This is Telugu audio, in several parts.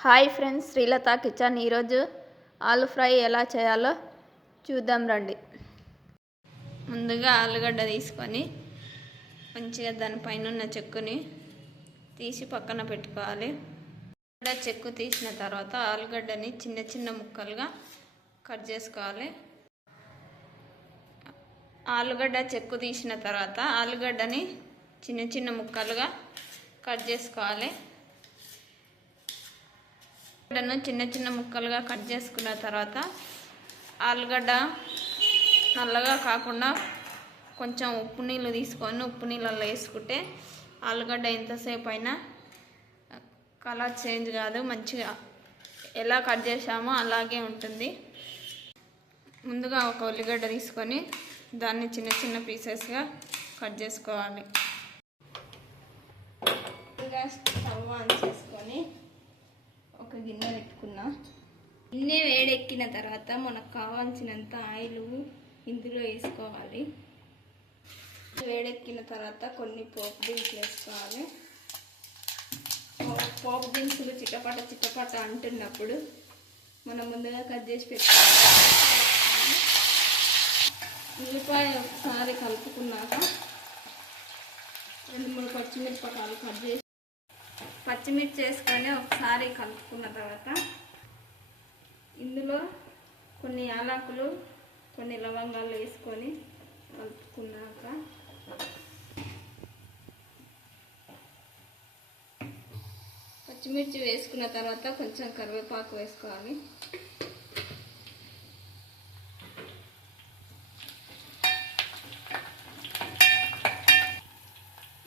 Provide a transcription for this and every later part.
Hi friends Srilatha kitchen. ఈరోజు ఆలు ఫ్రై ఎలా చేయాలో చూద్దాం రండి. ముందుగా ఆలుగడ్డ తీసుకొని మంచిగా దానిపైన ఉన్న చెక్కుని తీసి పక్కన పెట్టుకోవాలి. ఆలుగడ్డ చెక్కు తీసిన తర్వాత ఆలుగడ్డని చిన్న చిన్న ముక్కలుగా కట్ చేసుకోవాలి. ఆలుగడ్డ చెక్కు తీసిన తర్వాత ఆలుగడ్డని చిన్న చిన్న ముక్కలుగా కట్ చేసుకోవాలి. ఆలుగడ్డను చిన్న చిన్న ముక్కలుగా కట్ చేసుకున్న తర్వాత ఆలుగడ్డ నల్లగా కాకుండా కొంచెం ఉప్పు నీళ్ళు తీసుకొని ఉప్పు నీళ్ళల్లో వేసుకుంటే ఆలుగడ్డ ఎంతసేపు అయినా కలర్ చేంజ్ కాదు మంచిగా ఎలా కట్ చేసామో అలాగే ఉంటుంది. ముందుగా ఒక ఉల్లిగడ్డ తీసుకొని దాన్ని చిన్న చిన్న పీసెస్గా కట్ చేసుకోవాలి. ఇంకా స్టవ్ ఆన్ చేసుకొని ఒక గిన్నె పెట్టుకున్నా. గిన్నె వేడెక్కిన తర్వాత మనకు కావాల్సినంత ఆయిల్ ఇందులో వేసుకోవాలి. వేడెక్కిన తర్వాత కొన్ని పోపు దినుసులు వేసుకోవాలి. పోపు దినుసులు చిటపట చిటపట అంటున్నప్పుడు మనం ముందుగా కట్ చేసి పెట్టుకోవాలి. ఉల్లిపాయ ఒకసారి కలుపుకున్నాక రెండు మూడు పచ్చిమిరపకాయలు కట్ చేసి పచ్చిమిర్చి వేసుకొని ఒకసారి కలుపుకున్న తర్వాత ఇందులో కొన్ని యాలకులు కొన్ని లవంగాలు వేసుకొని కలుపుకున్నాక పచ్చిమిర్చి వేసుకున్న తర్వాత కొంచెం కరివేపాకు వేసుకోవాలి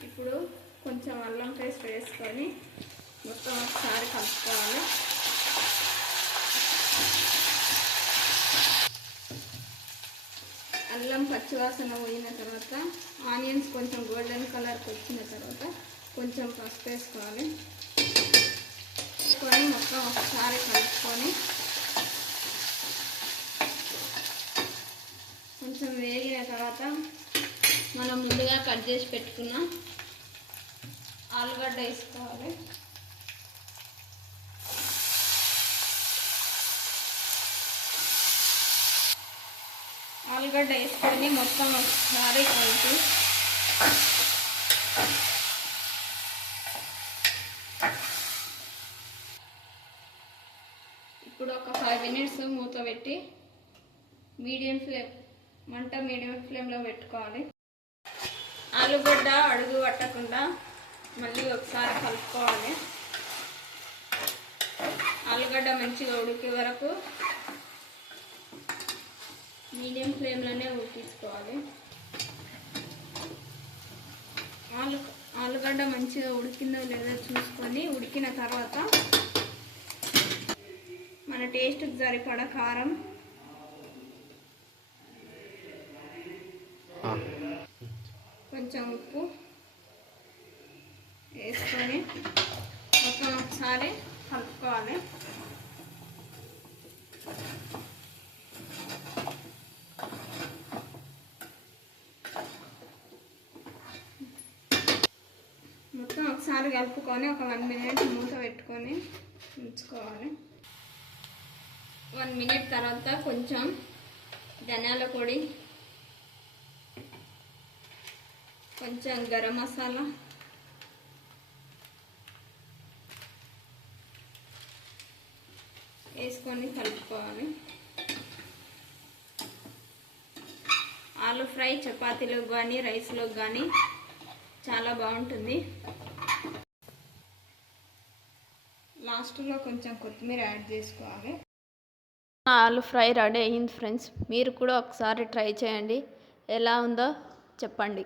ఇప్పుడు కొంచెం అల్లం పేస్ట్ వేసుకొని మొత్తం ఒకసారి కలుపుకోవాలి. అల్లం పచ్చివాసన పోయిన తర్వాత ఆనియన్స్ కొంచెం గోల్డెన్ కలర్కి వచ్చిన తర్వాత కొంచెం పసుపు వేసుకోవాలి. వేసుకొని మొత్తం ఒకసారి కలుపుకొని కొంచెం వేగిన తర్వాత మనం ముందుగా కట్ చేసి పెట్టుకున్న ఆలుగడ్డ వేసుకోవాలి. ఆలుగడ్డ వేసుకొని మొత్తం ఒకసారి కలిపి ఇప్పుడు ఒక ఫైవ్ మినిట్స్ మూత పెట్టి మీడియం ఫ్లేమ్ మంట మీడియం ఫ్లేమ్లో పెట్టుకోవాలి. ఆలుగడ్డ అడుగు పట్టకుండా మళ్ళీ ఒకసారి కలుపుకోవాలి. ఆలుగడ్డ మంచిగా ఉడికే వరకు మీడియం ఫ్లేమ్లోనే ఉడికించుకోవాలి. ఆలు ఆలుగడ్డ మంచిగా ఉడికిందో లేదో చూసుకొని ఉడికిన తర్వాత మన టేస్ట్కి సరిపడ కారం. కొంచెం ఉప్పు. వేసుకొని మొత్తం ఒకసారి కలుపుకోవాలి. మొత్తం ఒకసారి కలుపుకొని ఒక వన్ మినిట్ మూత పెట్టుకొని ఉంచుకోవాలి. వన్ మినిట్ తర్వాత కొంచెం ధనియాల పొడి కొంచెం గరం మసాలా వేసుకొని కలుపుకోవాలి. ఆలు ఫ్రై చపాతీలో కానీ రైస్లోకి కానీ చాలా బాగుంటుంది. లాస్ట్లో కొంచెం కొత్తిమీర యాడ్ చేసుకోవాలి. ఆలు ఫ్రై రెడీ అయ్యింది ఫ్రెండ్స్. మీరు కూడా ఒకసారి ట్రై చేయండి. ఎలా ఉందో చెప్పండి.